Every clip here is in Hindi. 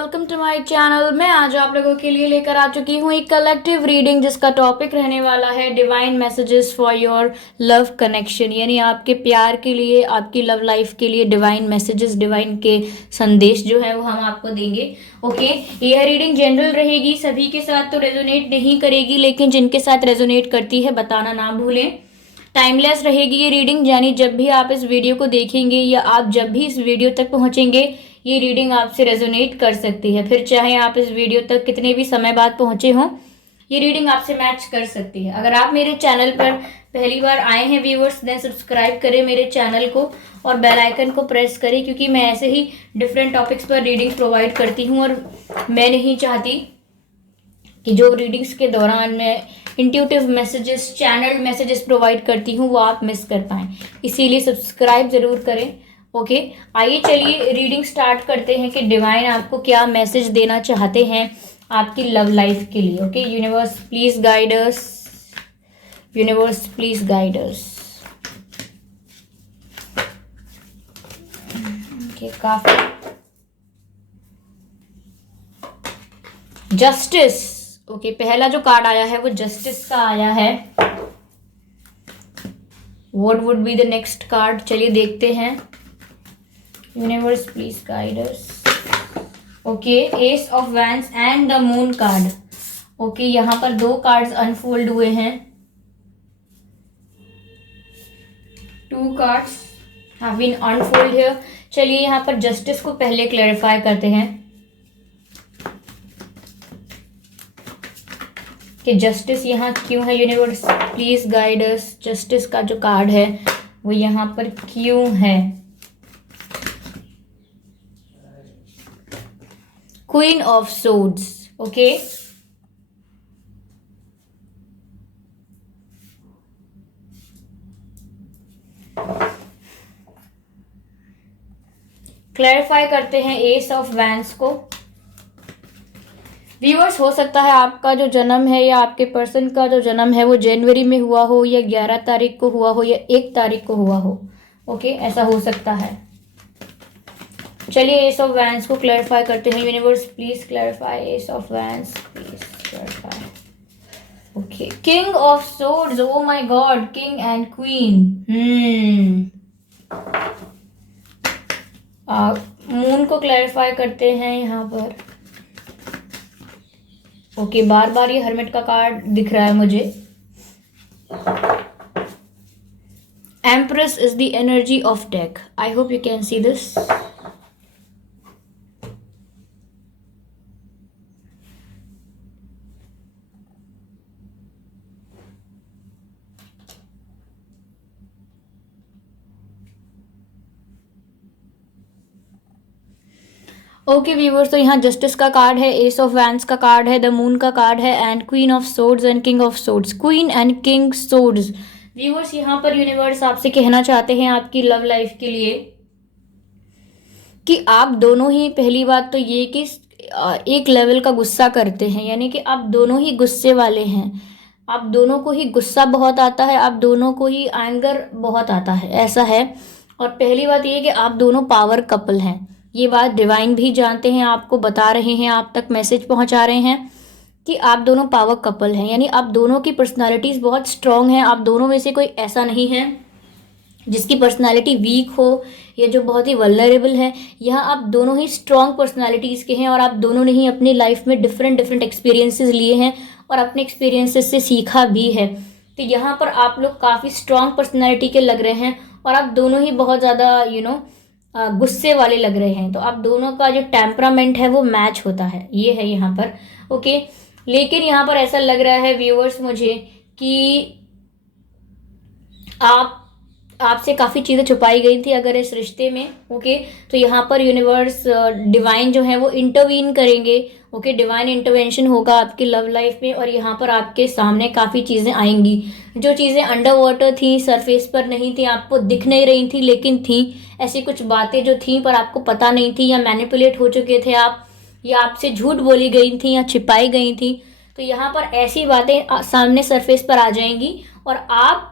Welcome to my channel. मैं आज आप लोगों के लिए लेकर आ चुकी हूँ एक कलेक्टिव रीडिंग जिसका टॉपिक रहने वाला है divine messages for your love connection, यानी आपके प्यार के लिए, आपकी लव लाइफ के लिए डिवाइन मैसेजेस, डिवाइन के संदेश जो है वो हम आपको देंगे। ओके, यह रीडिंग जनरल रहेगी, सभी के साथ तो रेजोनेट नहीं करेगी, लेकिन जिनके साथ रेजोनेट करती है बताना ना भूलें। टाइमलेस रहेगी ये रीडिंग, यानी जब भी आप इस वीडियो को देखेंगे या आप जब भी इस वीडियो तक पहुंचेंगे ये रीडिंग आपसे रेजोनेट कर सकती है। फिर चाहे आप इस वीडियो तक कितने भी समय बाद पहुंचे हों, ये रीडिंग आपसे मैच कर सकती है। अगर आप मेरे चैनल पर पहली बार आए हैं व्यूअर्स, देन सब्सक्राइब करें मेरे चैनल को और बेल आइकन को प्रेस करें, क्योंकि मैं ऐसे ही डिफरेंट टॉपिक्स पर रीडिंग प्रोवाइड करती हूँ और मैं नहीं चाहती कि जो रीडिंग्स के दौरान मैं intuitive messages, channel messages provide करती हूँ वो आप मिस कर पाएँ, इसीलिए सब्सक्राइब ज़रूर करें। ओके, आइए चलिए रीडिंग स्टार्ट करते हैं कि डिवाइन आपको क्या मैसेज देना चाहते हैं आपकी लव लाइफ के लिए। Okay, universe please guide us, universe please guide us. Okay, काफी जस्टिस। ओके, पहला जो कार्ड आया है वो जस्टिस का आया है। What would be the next card, चलिए देखते हैं। Universe please guide us. Okay, ace of wands and the moon card. Okay, यहाँ पर दो कार्ड्स अनफोल्ड हुए हैं, two cards have been unfold here. चलिए यहाँ पर जस्टिस को पहले क्लैरिफाई करते हैं कि जस्टिस यहाँ क्यों है। Universe please guide us, justice का जो कार्ड है वो यहाँ पर क्यों है। Queen of swords. Okay, clarify करते हैं एस ऑफ वैंड्स को। व्यूअर्स, हो सकता है आपका जो जन्म है या आपके पर्सन का जो जन्म है वो जनवरी में हुआ हो, या 11 तारीख को हुआ हो, या 1 तारीख को हुआ हो। ओके, ऐसा हो सकता है। चलिए एस ऑफ वैंड्स को क्लैरिफाई करते हैं। Universe please clarify S of wands, please clarify. Okay, king of swords. Oh my God, king and queen. Moon को क्लैरिफाई करते हैं यहाँ पर। ओके, बार बार ये हर्मिट का कार्ड दिख रहा है मुझे। Empress is the energy of deck. I hope you can see this. Okay viewers, तो यहाँ जस्टिस का कार्ड है, एस ऑफ वैंड्स का कार्ड है, द मून का कार्ड है, and queen of swords and king of swords. Queen and king swords. Viewers, यहाँ पर यूनिवर्स आपसे कहना चाहते हैं आपकी लव लाइफ के लिए कि आप दोनों ही, पहली बात तो ये कि एक लेवल का गुस्सा करते हैं, यानी कि आप दोनों ही गुस्से वाले हैं, आप दोनों को ही गुस्सा बहुत आता है, आप दोनों को ही एंगर बहुत आता है, ऐसा है। और पहली बात ये कि आप दोनों पावर कपल हैं, ये बात डिवाइन भी जानते हैं, आपको बता रहे हैं, आप तक मैसेज पहुंचा रहे हैं कि आप दोनों पावर कपल हैं, यानी आप दोनों की पर्सनालिटीज़ बहुत स्ट्रांग हैं। आप दोनों में से कोई ऐसा नहीं है जिसकी पर्सनालिटी वीक हो या जो बहुत ही वल्नरेबल है। यहाँ आप दोनों ही स्ट्रांग पर्सनालिटीज़ के हैं और आप दोनों ने ही अपनी लाइफ में डिफरेंट डिफरेंट एक्सपीरियंसेस लिए हैं और अपने एक्सपीरियंसेस से सीखा भी है। तो यहाँ पर आप लोग काफ़ी स्ट्रांग पर्सनालिटी के लग रहे हैं और आप दोनों ही बहुत ज़्यादा गुस्से वाले लग रहे हैं। तो आप दोनों का जो टेम्परामेंट है वो मैच होता है, ये है यहाँ पर। ओके, लेकिन यहाँ पर ऐसा लग रहा है व्यूअर्स मुझे कि आपसे काफ़ी चीज़ें छुपाई गई थी अगर इस रिश्ते में। ओके, तो यहाँ पर यूनिवर्स, डिवाइन जो है वो इंटरवीन करेंगे। ओके, डिवाइन इंटरवेंशन होगा आपकी लव लाइफ में और यहाँ पर आपके सामने काफ़ी चीज़ें आएंगी। जो चीज़ें अंडर वाटर थी, सरफेस पर नहीं थी, आपको दिख नहीं रही थी, लेकिन थी ऐसी कुछ बातें जो थी पर आपको पता नहीं थी, या मैनिपुलेट हो चुके थे आप, या आपसे झूठ बोली गई थी या छिपाई गई थी। तो यहाँ पर ऐसी बातें सामने सरफेस पर आ जाएंगी और आप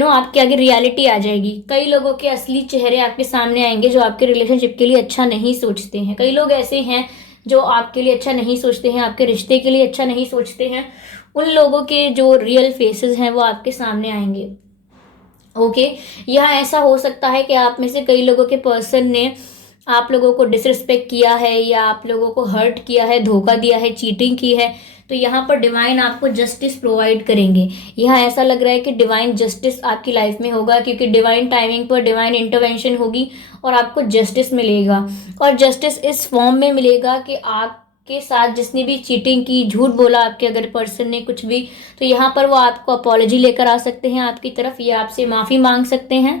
आपके आगे रियलिटी आ जाएगी। कई लोगों के असली चेहरे आपके सामने आएंगे जो आपके रिलेशनशिप के लिए अच्छा नहीं सोचते हैं। कई लोग ऐसे हैं जो आपके लिए अच्छा नहीं सोचते हैं, आपके रिश्ते के लिए अच्छा नहीं सोचते हैं। उन लोगों के जो रियल फेसेस हैं वो आपके सामने आएंगे। ओके, यहाँ ऐसा हो सकता है कि आप में से कई लोगों के पर्सन ने आप लोगों को डिसरिस्पेक्ट किया है, या आप लोगों को हर्ट किया है, धोखा दिया है, चीटिंग की है। तो यहाँ पर डिवाइन आपको जस्टिस प्रोवाइड करेंगे। यहाँ ऐसा लग रहा है कि डिवाइन जस्टिस आपकी लाइफ में होगा, क्योंकि डिवाइन टाइमिंग पर डिवाइन इंटरवेंशन होगी और आपको जस्टिस मिलेगा। और जस्टिस इस फॉर्म में मिलेगा कि आपके साथ जिसने भी चीटिंग की, झूठ बोला आपके अगर पर्सन ने कुछ भी, तो यहाँ पर वो आपको अपॉलॉजी लेकर आ सकते हैं आपकी तरफ, या आपसे माफ़ी मांग सकते हैं।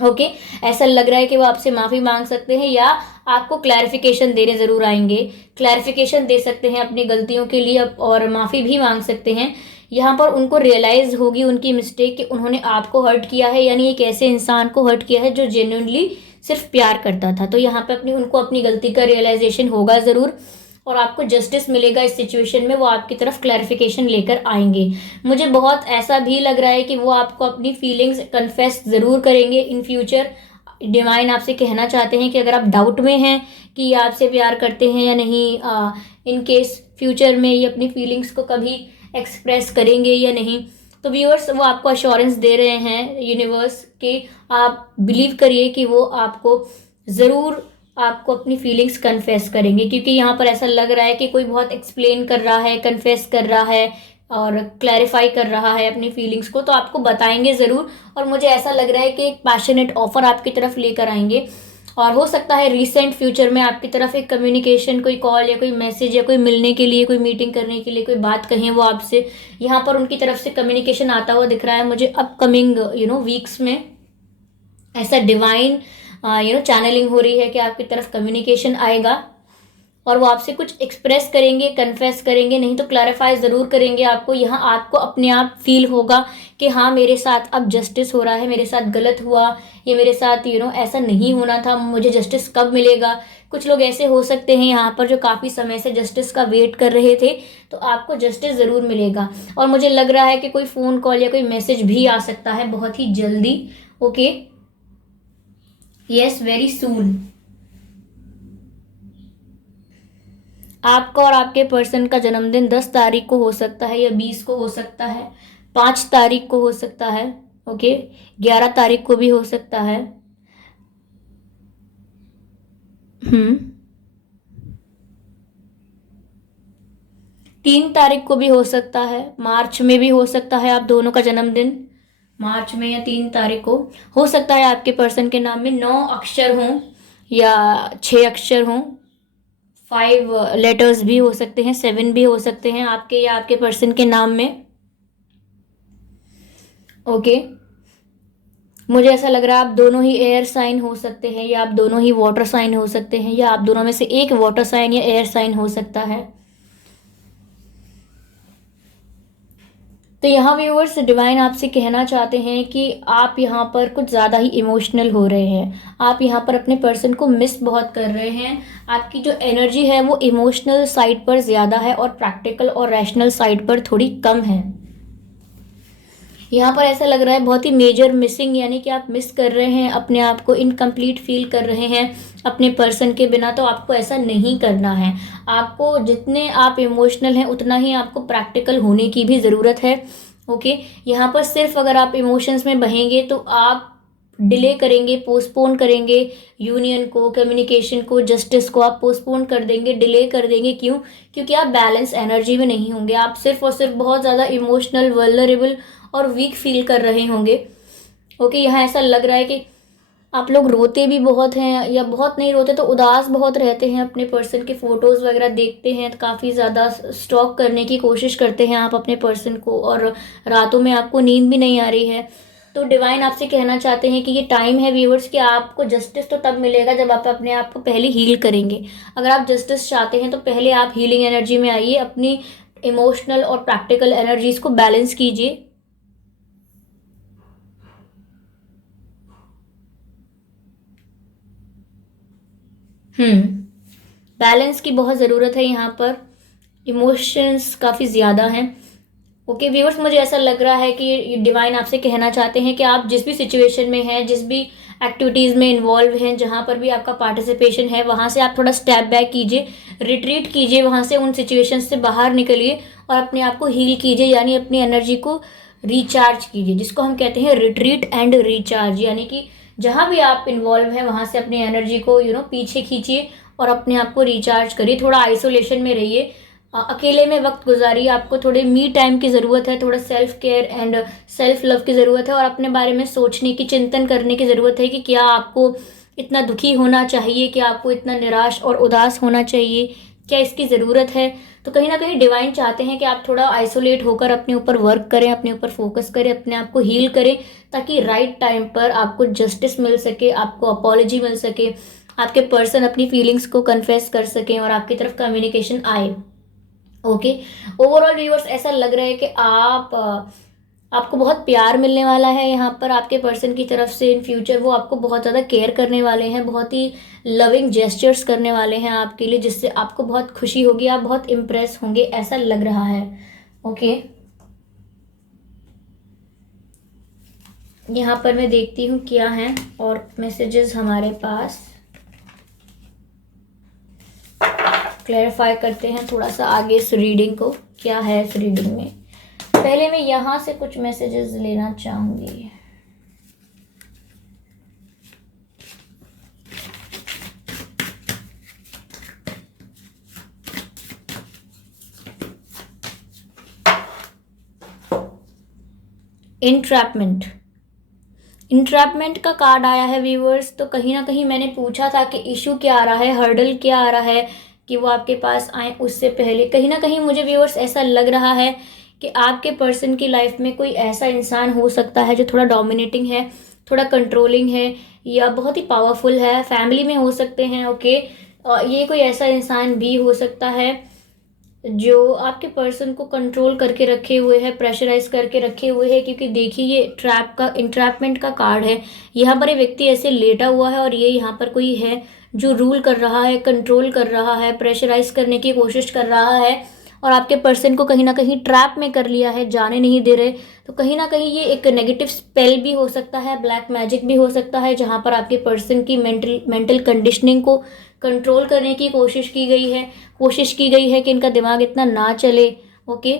ओके, ऐसा लग रहा है कि वो आपसे माफ़ी मांग सकते हैं, या आपको क्लैरिफिकेशन देने ज़रूर आएंगे। क्लैरिफिकेशन दे सकते हैं अपनी गलतियों के लिए, और माफ़ी भी मांग सकते हैं। यहाँ पर उनको रियलाइज़ होगी उनकी मिस्टेक कि उन्होंने आपको हर्ट किया है, यानी एक ऐसे इंसान को हर्ट किया है जो जेन्युइनली सिर्फ प्यार करता था। तो यहाँ पे उनको अपनी गलती का रियलाइजेशन होगा ज़रूर, और आपको जस्टिस मिलेगा इस सिचुएशन में। वो आपकी तरफ क्लैरिफिकेशन लेकर आएंगे। मुझे बहुत ऐसा भी लग रहा है कि वो आपको अपनी फीलिंग्स कन्फेस ज़रूर करेंगे इन फ्यूचर। डिवाइन आपसे कहना चाहते हैं कि अगर आप डाउट में हैं कि ये आपसे प्यार करते हैं या नहीं, इन केस फ्यूचर में ये अपनी फीलिंग्स को कभी एक्सप्रेस करेंगे या नहीं, तो व्यूअर्स वो आपको अश्योरेंस दे रहे हैं यूनिवर्स के। आप बिलीव करिए कि वो ज़रूर आपको अपनी फीलिंग्स कन्फेस करेंगे, क्योंकि यहाँ पर ऐसा लग रहा है कि कोई बहुत एक्सप्लेन कर रहा है, कन्फेस कर रहा है और क्लैरिफाई कर रहा है अपनी फीलिंग्स को, तो आपको बताएंगे ज़रूर। और मुझे ऐसा लग रहा है कि एक पैशनेट ऑफर आपकी तरफ लेकर आएंगे, और हो सकता है रिसेंट फ्यूचर में आपकी तरफ एक कम्युनिकेशन, कोई कॉल या कोई मैसेज या कोई मिलने के लिए, कोई मीटिंग करने के लिए, कोई बात कहें वो आपसे, यहाँ पर उनकी तरफ से कम्युनिकेशन आता हुआ दिख रहा है मुझे अपकमिंग वीक्स में। ऐसा डिवाइन चैनलिंग हो रही है कि आपकी तरफ कम्युनिकेशन आएगा, और वो आपसे कुछ एक्सप्रेस करेंगे, कन्फेस करेंगे, नहीं तो क्लैरिफाई ज़रूर करेंगे आपको। यहाँ आपको अपने आप फील होगा कि हाँ, मेरे साथ अब जस्टिस हो रहा है, मेरे साथ गलत हुआ, ये मेरे साथ ऐसा नहीं होना था, मुझे जस्टिस कब मिलेगा। कुछ लोग ऐसे हो सकते हैं यहाँ पर जो काफ़ी समय से जस्टिस का वेट कर रहे थे, तो आपको जस्टिस ज़रूर मिलेगा। और मुझे लग रहा है कि कोई फ़ोन कॉल या कोई मैसेज भी आ सकता है बहुत ही जल्दी। Okay, yes, very soon. आपका और आपके पर्सन का जन्मदिन 10 तारीख को हो सकता है, या 20 को हो सकता है, 5 तारीख को हो सकता है, ओके, 11 तारीख को भी हो सकता है। 3 तारीख को भी हो सकता है, मार्च में भी हो सकता है आप दोनों का जन्मदिन, मार्च में या 3 तारीख को। हो सकता है आपके पर्सन के नाम में 9 अक्षर हों या 6 अक्षर हों, 5 लेटर्स भी हो सकते हैं, 7 भी हो सकते हैं आपके या आपके पर्सन के नाम में। ओके, मुझे ऐसा लग रहा है आप दोनों ही एयर साइन हो सकते हैं, या आप दोनों ही वाटर साइन हो सकते हैं, या आप दोनों में से एक वाटर साइन या एयर साइन हो सकता है। तो यहाँ व्यूअर्स डिवाइन आपसे कहना चाहते हैं कि आप यहाँ पर कुछ ज़्यादा ही इमोशनल हो रहे हैं। आप यहाँ पर अपने पर्सन को मिस बहुत कर रहे हैं। आपकी जो एनर्जी है वो इमोशनल साइड पर ज़्यादा है और प्रैक्टिकल और रैशनल साइड पर थोड़ी कम है। यहाँ पर ऐसा लग रहा है बहुत ही मेजर मिसिंग, यानी कि आप मिस कर रहे हैं, अपने आप को इनकम्प्लीट फील कर रहे हैं अपने पर्सन के बिना। तो आपको ऐसा नहीं करना है। आपको जितने आप इमोशनल हैं उतना ही आपको प्रैक्टिकल होने की भी ज़रूरत है। ओके, यहाँ पर सिर्फ अगर आप इमोशंस में बहेंगे तो आप डिले करेंगे, पोस्टपोन करेंगे यूनियन को, कम्युनिकेशन को, जस्टिस को आप पोस्टपोन कर देंगे, डिले कर देंगे। क्यों? क्योंकि आप बैलेंस एनर्जी में नहीं होंगे। आप सिर्फ और सिर्फ बहुत ज़्यादा इमोशनल, वल्नरेबल और वीक फील कर रहे होंगे। ओके, यहाँ ऐसा लग रहा है कि आप लोग रोते भी बहुत हैं, या बहुत नहीं रोते तो उदास बहुत रहते हैं। अपने पर्सन के फोटोज़ वगैरह देखते हैं तो काफ़ी ज़्यादा स्टॉक करने की कोशिश करते हैं आप अपने पर्सन को, और रातों में आपको नींद भी नहीं आ रही है। तो डिवाइन आपसे कहना चाहते हैं कि ये टाइम है व्यूअर्स कि आपको जस्टिस तो तब मिलेगा जब आप अपने आप को पहले हील करेंगे। अगर आप जस्टिस चाहते हैं तो पहले आप हीलिंग एनर्जी में आइए, अपनी इमोशनल और प्रैक्टिकल एनर्जीज को बैलेंस कीजिए। बैलेंस की बहुत ज़रूरत है यहाँ पर। इमोशंस काफ़ी ज़्यादा हैं। ओके व्यूअर्स, मुझे ऐसा लग रहा है कि डिवाइन आपसे कहना चाहते हैं कि आप जिस भी सिचुएशन में हैं, जिस भी एक्टिविटीज़ में इन्वॉल्व हैं, जहाँ पर भी आपका पार्टिसिपेशन है, वहाँ से आप थोड़ा स्टेप बैक कीजिए, रिट्रीट कीजिए, वहाँ से उन सिचुएशन से बाहर निकलिए और अपने आप को हील कीजिए, यानी अपनी एनर्जी को रिचार्ज कीजिए, जिसको हम कहते हैं रिट्रीट एंड रिचार्ज। यानी कि जहाँ भी आप इन्वॉल्व हैं वहाँ से अपनी एनर्जी को पीछे खींचिए और अपने आप को रिचार्ज करिए। थोड़ा आइसोलेशन में रहिए, अकेले में वक्त गुजारिए। आपको थोड़े मी टाइम की ज़रूरत है, थोड़ा self care and self love की ज़रूरत है, और अपने बारे में सोचने की, चिंतन करने की ज़रूरत है कि क्या आपको इतना दुखी होना चाहिए, क्या आपको इतना निराश और उदास होना चाहिए, क्या इसकी ज़रूरत है। तो कहीं ना कहीं डिवाइन चाहते हैं कि आप थोड़ा आइसोलेट होकर अपने ऊपर वर्क करें, अपने ऊपर फोकस करें, अपने आप को हील करें, ताकि राइट टाइम पर आपको जस्टिस मिल सके, आपको अपॉलॉजी मिल सके, आपके पर्सन अपनी फीलिंग्स को कन्फेस कर सकें और आपकी तरफ कम्युनिकेशन आए। ओके, ओवरऑल व्यूअर्स ऐसा लग रहा है कि आपको बहुत प्यार मिलने वाला है यहाँ पर आपके पर्सन की तरफ से। इन फ्यूचर वो आपको बहुत ज़्यादा केयर करने वाले हैं, बहुत ही लविंग जेस्चर्स करने वाले हैं आपके लिए, जिससे आपको बहुत खुशी होगी, आप बहुत इम्प्रेस होंगे, ऐसा लग रहा है। ओके, यहाँ पर मैं देखती हूँ क्या है और मैसेजेस हमारे पास। क्लैरिफाई करते हैं थोड़ा सा आगे इस रीडिंग को, क्या है इस रीडिंग में। पहले मैं यहाँ से कुछ मैसेजेस लेना चाहूँगी। इंट्रैपमेंट का कार्ड आया है व्यूअर्स। तो कहीं ना कहीं मैंने पूछा था कि इशू क्या आ रहा है, हर्डल क्या आ रहा है कि वो आपके पास आए, उससे पहले कहीं ना कहीं मुझे व्यूअर्स ऐसा लग रहा है कि आपके पर्सन की लाइफ में कोई ऐसा इंसान हो सकता है जो थोड़ा डोमिनेटिंग है, थोड़ा कंट्रोलिंग है, या बहुत ही पावरफुल है। फैमिली में हो सकते हैं। ओके, ये कोई ऐसा इंसान भी हो सकता है जो आपके पर्सन को कंट्रोल करके रखे हुए है, प्रेशराइज करके रखे हुए है, क्योंकि देखिए ये इंट्रैपमेंट का कार्ड है। यहाँ पर ये व्यक्ति ऐसे लेटा हुआ है और ये यहाँ पर कोई है जो रूल कर रहा है, कंट्रोल कर रहा है, प्रेशराइज करने की कोशिश कर रहा है, और आपके पर्सन को कहीं ना कहीं ट्रैप में कर लिया है, जाने नहीं दे रहे। तो कहीं ना कहीं ये एक नेगेटिव स्पेल भी हो सकता है, ब्लैक मैजिक भी हो सकता है, जहाँ पर आपके पर्सन की मेंटल कंडीशनिंग को कंट्रोल करने की कोशिश की गई है कि इनका दिमाग इतना ना चले। ओके,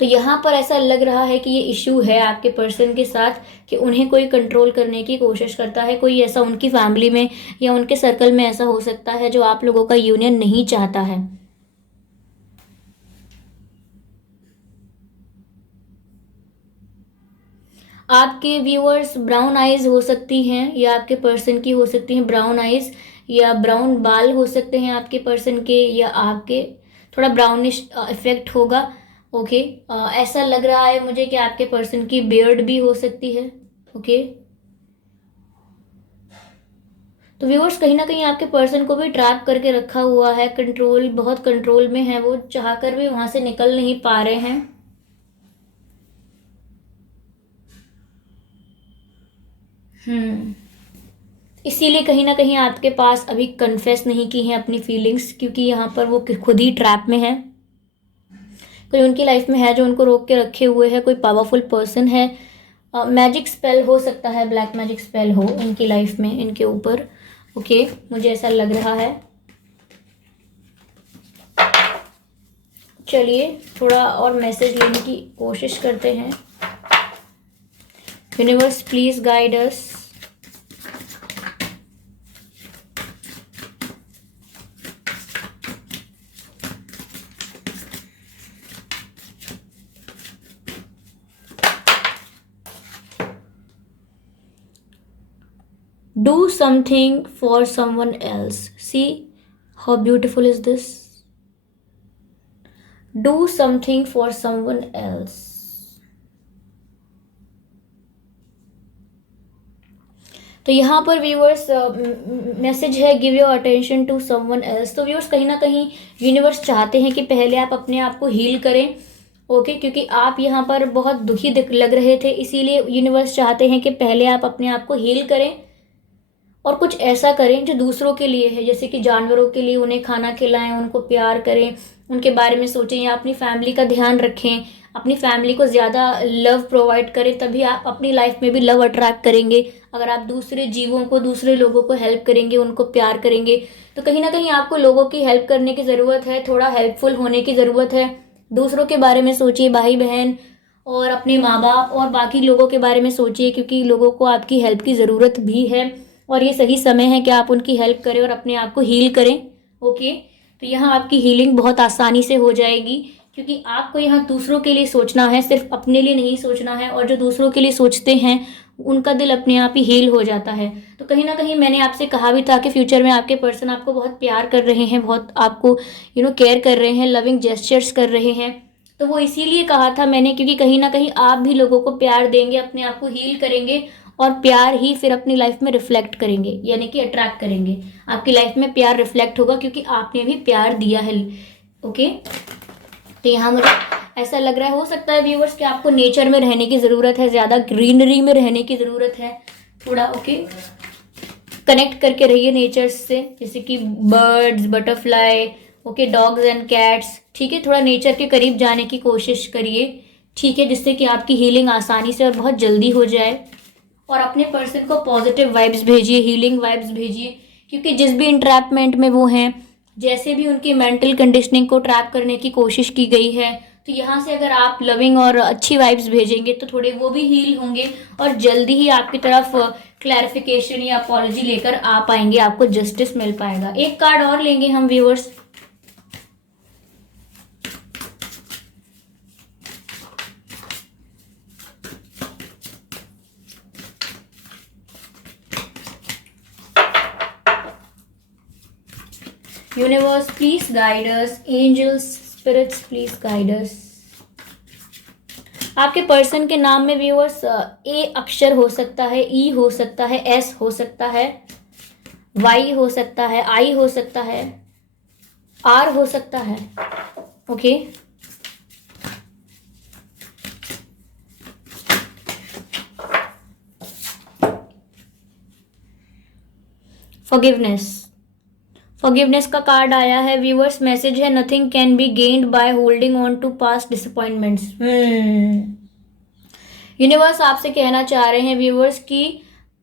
तो यहाँ पर ऐसा लग रहा है कि ये इशू है आपके पर्सन के साथ कि उन्हें कोई कंट्रोल करने की कोशिश करता है। कोई ऐसा उनकी फैमिली में या उनके सर्कल में ऐसा हो सकता है जो आप लोगों का यूनियन नहीं चाहता है। आपके व्यूअर्स ब्राउन आइज हो सकती हैं, या आपके पर्सन की हो सकती हैं ब्राउन आइज, या ब्राउन बाल हो सकते हैं आपके पर्सन के, या आपके थोड़ा ब्राउनिश इफेक्ट होगा। ओके, ऐसा लग रहा है मुझे कि आपके पर्सन की बियर्ड भी हो सकती है। ओके, तो व्यूअर्स कहीं ना कहीं आपके पर्सन को भी ट्रैप करके रखा हुआ है, कंट्रोल, बहुत कंट्रोल में है वो, चाहकर भी वहां से निकल नहीं पा रहे हैं। इसीलिए कहीं ना कहीं आपके पास अभी कन्फेस नहीं की है अपनी फीलिंग्स, क्योंकि यहाँ पर वो खुद ही ट्रैप में है। कोई उनकी लाइफ में है जो उनको रोक के रखे हुए है, कोई पावरफुल पर्सन है। मैजिक स्पेल हो सकता है, ब्लैक मैजिक स्पेल हो इनकी लाइफ में, इनके ऊपर। ओके, मुझे ऐसा लग रहा है। चलिए थोड़ा और मैसेज लेने की कोशिश करते हैं। Universe please guide us. Do something for someone else. See how beautiful is this? Do something for someone else. तो यहाँ पर व्यूअर्स मैसेज है give your attention to someone else. तो व्यूअर्स कहीं ना कहीं यूनिवर्स चाहते हैं कि पहले आप अपने आप को हील करें। ओके, क्योंकि आप यहाँ पर बहुत दुखी लग रहे थे, इसीलिए यूनिवर्स चाहते हैं कि पहले आप अपने आप को हील करें और कुछ ऐसा करें जो दूसरों के लिए है, जैसे कि जानवरों के लिए उन्हें खाना खिलाएं, उनको प्यार करें, उनके बारे में सोचें, या अपनी फैमिली का ध्यान रखें, अपनी फैमिली को ज़्यादा लव प्रोवाइड करें, तभी आप अपनी लाइफ में भी लव अट्रैक्ट करेंगे। अगर आप दूसरे जीवों को, दूसरे लोगों को हेल्प करेंगे, उनको प्यार करेंगे, तो कहीं ना कहीं आपको लोगों की हेल्प करने की ज़रूरत है, थोड़ा हेल्पफुल होने की ज़रूरत है। दूसरों के बारे में सोचिए, भाई बहन और अपने माँ बाप और बाकी लोगों के बारे में सोचिए, क्योंकि लोगों को आपकी हेल्प की ज़रूरत भी है और ये सही समय है कि आप उनकी हेल्प करें और अपने आप को हील करें। ओके, तो यहाँ आपकी हीलिंग बहुत आसानी से हो जाएगी, क्योंकि आपको यहाँ दूसरों के लिए सोचना है, सिर्फ अपने लिए नहीं सोचना है। और जो दूसरों के लिए सोचते हैं उनका दिल अपने आप ही हील हो जाता है। तो कहीं ना कहीं मैंने आपसे कहा भी था कि फ्यूचर में आपके पर्सन आपको बहुत प्यार कर रहे हैं, बहुत आपको केयर कर रहे हैं, लविंग जेस्चर्स कर रहे हैं। तो वो इसीलिए कहा था मैंने, क्योंकि कहीं ना कहीं आप भी लोगों को प्यार देंगे, अपने आप को हील करेंगे और प्यार ही फिर अपनी लाइफ में रिफ्लेक्ट करेंगे, यानी कि अट्रैक्ट करेंगे। आपकी लाइफ में प्यार रिफ्लेक्ट होगा क्योंकि आपने भी प्यार दिया है। ओके, तो यहाँ मुझे ऐसा लग रहा है, हो सकता है व्यूअर्स कि आपको नेचर में रहने की ज़रूरत है, ज़्यादा ग्रीनरी में रहने की ज़रूरत है थोड़ा। ओके, कनेक्ट करके रहिए नेचर से, जैसे कि birds, butterfly, okay, dogs and cats. ठीक है, थोड़ा नेचर के करीब जाने की कोशिश करिए, ठीक है, जिससे कि आपकी हीलिंग आसानी से और बहुत जल्दी हो जाए। और अपने पर्सन को पॉजिटिव वाइब्स भेजिए, हीलिंग वाइब्स भेजिए, क्योंकि जिस भी इंट्रैपमेंट में वो हैं, जैसे भी उनकी मेंटल कंडीशनिंग को ट्रैप करने की कोशिश की गई है, तो यहाँ से अगर आप लविंग और अच्छी वाइब्स भेजेंगे तो थोड़े वो भी हील होंगे और जल्दी ही आपकी तरफ क्लैरिफिकेशन या अपॉलॉजी लेकर आ पाएंगे, आपको जस्टिस मिल पाएगा। एक कार्ड और लेंगे हम viewers. Universe please guide us, angels spirits please guide us. आपके पर्सन के नाम में व्यूअर्स ए अक्षर हो सकता है, ई हो सकता है, एस हो सकता है, वाई हो सकता है, आई हो सकता है, आर हो सकता है। ओके, फॉरगिवनेस, फॉरगिवनेस का कार्ड आया है व्यूअर्स। मैसेज है, nothing can be gained by holding on to past disappointments. Universe आपसे कहना चाह रहे हैं व्यूअर्स कि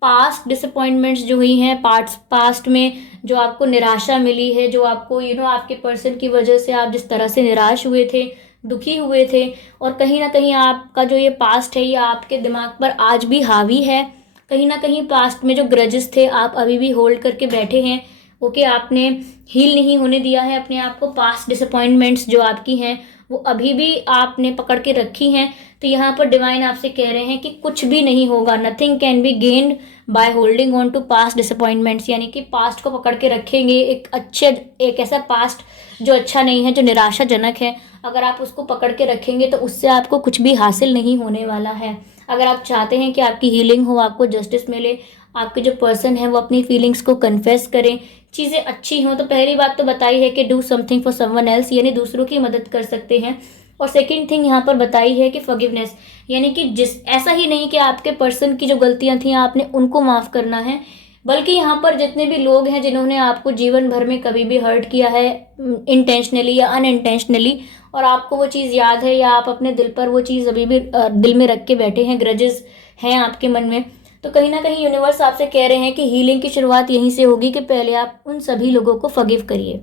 पास्ट डिसअपॉइंटमेंट्स जो हुई हैं, पास्ट में जो आपको निराशा मिली है, जो आपको आपके पर्सन की वजह से आप जिस तरह से निराश हुए थे, दुखी हुए थे, और कहीं ना कहीं आपका जो ये पास्ट है ये आपके दिमाग पर आज भी हावी है। कहीं ना कहीं पास्ट में जो ग्रजेस थे आप अभी भी होल्ड करके बैठे हैं। ओके, आपने हील नहीं होने दिया है अपने आप को। पास्ट डिसअपॉइंटमेंट्स जो आपकी हैं वो अभी भी आपने पकड़ के रखी हैं। तो यहाँ पर डिवाइन आपसे कह रहे हैं कि कुछ भी नहीं होगा, nothing can be gained by holding on to past disappointments, यानी कि पास्ट को पकड़ के रखेंगे, एक ऐसा पास्ट जो अच्छा नहीं है, जो निराशाजनक है, अगर आप उसको पकड़ के रखेंगे तो उससे आपको कुछ भी हासिल नहीं होने वाला है। अगर आप चाहते हैं कि आपकी हीलिंग हो, आपको जस्टिस मिले, आपके जो पर्सन है वो अपनी फीलिंग्स को कन्फेस करें, चीज़ें अच्छी हों, तो पहली बात तो बताई है कि do something for someone else, यानी दूसरों की मदद कर सकते हैं। और सेकंड थिंग यहाँ पर बताई है कि फॉरगिवनेस, यानी कि ऐसा ही नहीं कि आपके पर्सन की जो गलतियां थी आपने उनको माफ़ करना है, बल्कि यहाँ पर जितने भी लोग हैं जिन्होंने आपको जीवन भर में कभी भी हर्ट किया है, इंटेंशनली या अनइंटेंशनली, और आपको वो चीज़ याद है या आप अपने दिल पर वो चीज़ अभी भी दिल में रख के बैठे हैं, ग्रजेस हैं आपके मन में, तो कहीं ना कहीं यूनिवर्स आपसे कह रहे हैं कि हीलिंग की शुरुआत यहीं से होगी कि पहले आप उन सभी लोगों को फॉरगिव करिए।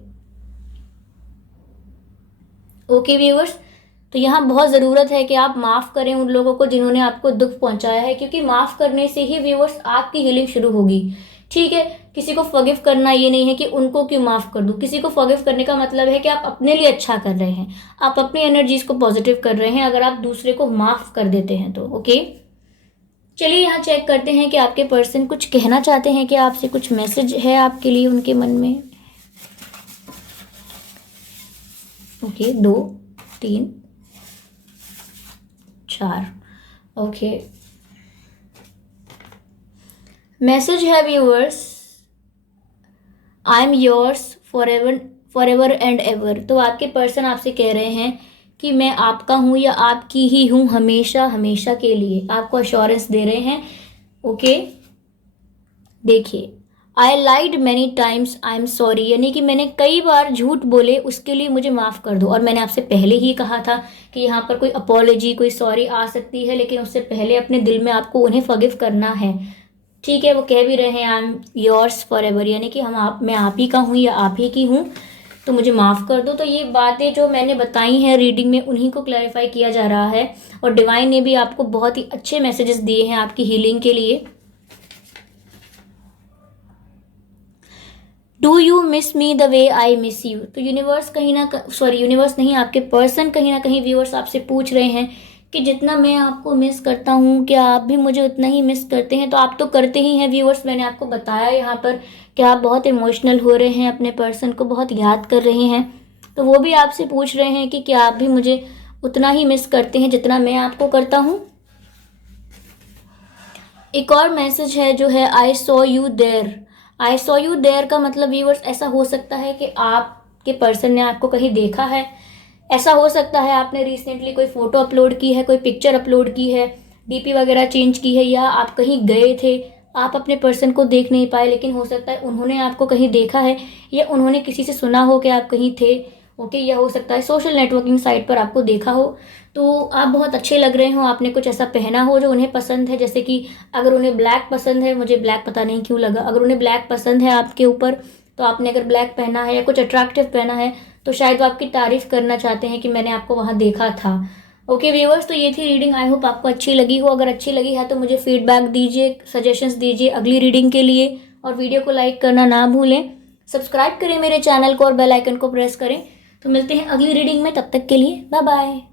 ओके व्यूअर्स, तो यहाँ बहुत ज़रूरत है कि आप माफ़ करें उन लोगों को जिन्होंने आपको दुख पहुंचाया है, क्योंकि माफ़ करने से ही व्यूअर्स आपकी हीलिंग शुरू होगी। ठीक है, किसी को फॉरगिव करना ये नहीं है कि उनको क्यों माफ़ कर दूं। किसी को फॉरगिव करने का मतलब है कि आप अपने लिए अच्छा कर रहे हैं, आप अपनी एनर्जीज को पॉजिटिव कर रहे हैं, अगर आप दूसरे को माफ़ कर देते हैं तो। ओके, चलिए यहाँ चेक करते हैं कि आपके पर्सन कुछ कहना चाहते हैं कि आपसे कुछ मैसेज है आपके लिए उनके मन में। ओके, 2 3 4। ओके, मैसेज है viewers, I am yours for ever and ever. तो आपके पर्सन आपसे कह रहे हैं कि मैं आपका हूँ या आपकी ही हूँ हमेशा हमेशा के लिए, आपको अश्योरेंस दे रहे हैं। ओके, देखिए, I lied many times, I am sorry, यानी कि मैंने कई बार झूठ बोले, उसके लिए मुझे माफ़ कर दो। और मैंने आपसे पहले ही कहा था कि यहाँ पर कोई अपॉलोजी, कोई सॉरी आ सकती है, लेकिन उससे पहले अपने दिल में आपको उन्हें फॉरगिव करना है। ठीक है, वो कह भी रहे हैं I am yours for ever, यानी कि मैं आप ही का हूँ या आप ही की हूँ, तो मुझे माफ़ कर दो। तो ये बातें जो मैंने बताई हैं रीडिंग में, उन्हीं को क्लैरिफाई किया जा रहा है। और डिवाइन ने भी आपको बहुत ही अच्छे मैसेजेस दिए हैं आपकी हीलिंग के लिए। Do you miss me the way I miss you. तो यूनिवर्स कहीं ना सॉरी यूनिवर्स नहीं, आपके पर्सन कहीं ना कहीं व्यूअर्स आपसे पूछ रहे हैं कि जितना मैं आपको मिस करता हूँ, क्या आप भी मुझे उतना ही मिस करते हैं। तो आप तो करते ही हैं व्यूअर्स, मैंने आपको बताया यहाँ पर कि आप बहुत इमोशनल हो रहे हैं, अपने पर्सन को बहुत याद कर रहे हैं। तो वो भी आपसे पूछ रहे हैं कि क्या आप भी मुझे उतना ही मिस करते हैं जितना मैं आपको करता हूँ। एक और मैसेज है जो है I saw you there. I saw you there का मतलब व्यूअर्स ऐसा हो सकता है कि आपके पर्सन ने आपको कहीं देखा है। ऐसा हो सकता है आपने रिसेंटली कोई फ़ोटो अपलोड की है, कोई पिक्चर अपलोड की है, डीपी वगैरह चेंज की है, या आप कहीं गए थे, आप अपने पर्सन को देख नहीं पाए, लेकिन हो सकता है उन्होंने आपको कहीं देखा है, या उन्होंने किसी से सुना हो कि आप कहीं थे। ओके, या हो सकता है सोशल नेटवर्किंग साइट पर आपको देखा हो। तो आप बहुत अच्छे लग रहे हो, आपने कुछ ऐसा पहना हो जो उन्हें पसंद है। जैसे कि अगर उन्हें ब्लैक पसंद है, मुझे ब्लैक पता नहीं क्यों लगा, अगर उन्हें ब्लैक पसंद है आपके ऊपर, तो आपने अगर ब्लैक पहना है या कुछ अट्रैक्टिव पहना है, तो शायद वो आपकी तारीफ करना चाहते हैं कि मैंने आपको वहाँ देखा था। ओके व्यूअर्स, तो ये थी रीडिंग। आई होप आपको अच्छी लगी हो। अगर अच्छी लगी है तो मुझे फीडबैक दीजिए, सजेशंस दीजिए अगली रीडिंग के लिए, और वीडियो को लाइक करना ना भूलें। सब्सक्राइब करें मेरे चैनल को और बेल आइकन को प्रेस करें। तो मिलते हैं अगली रीडिंग में, तब तक के लिए बाय बाय।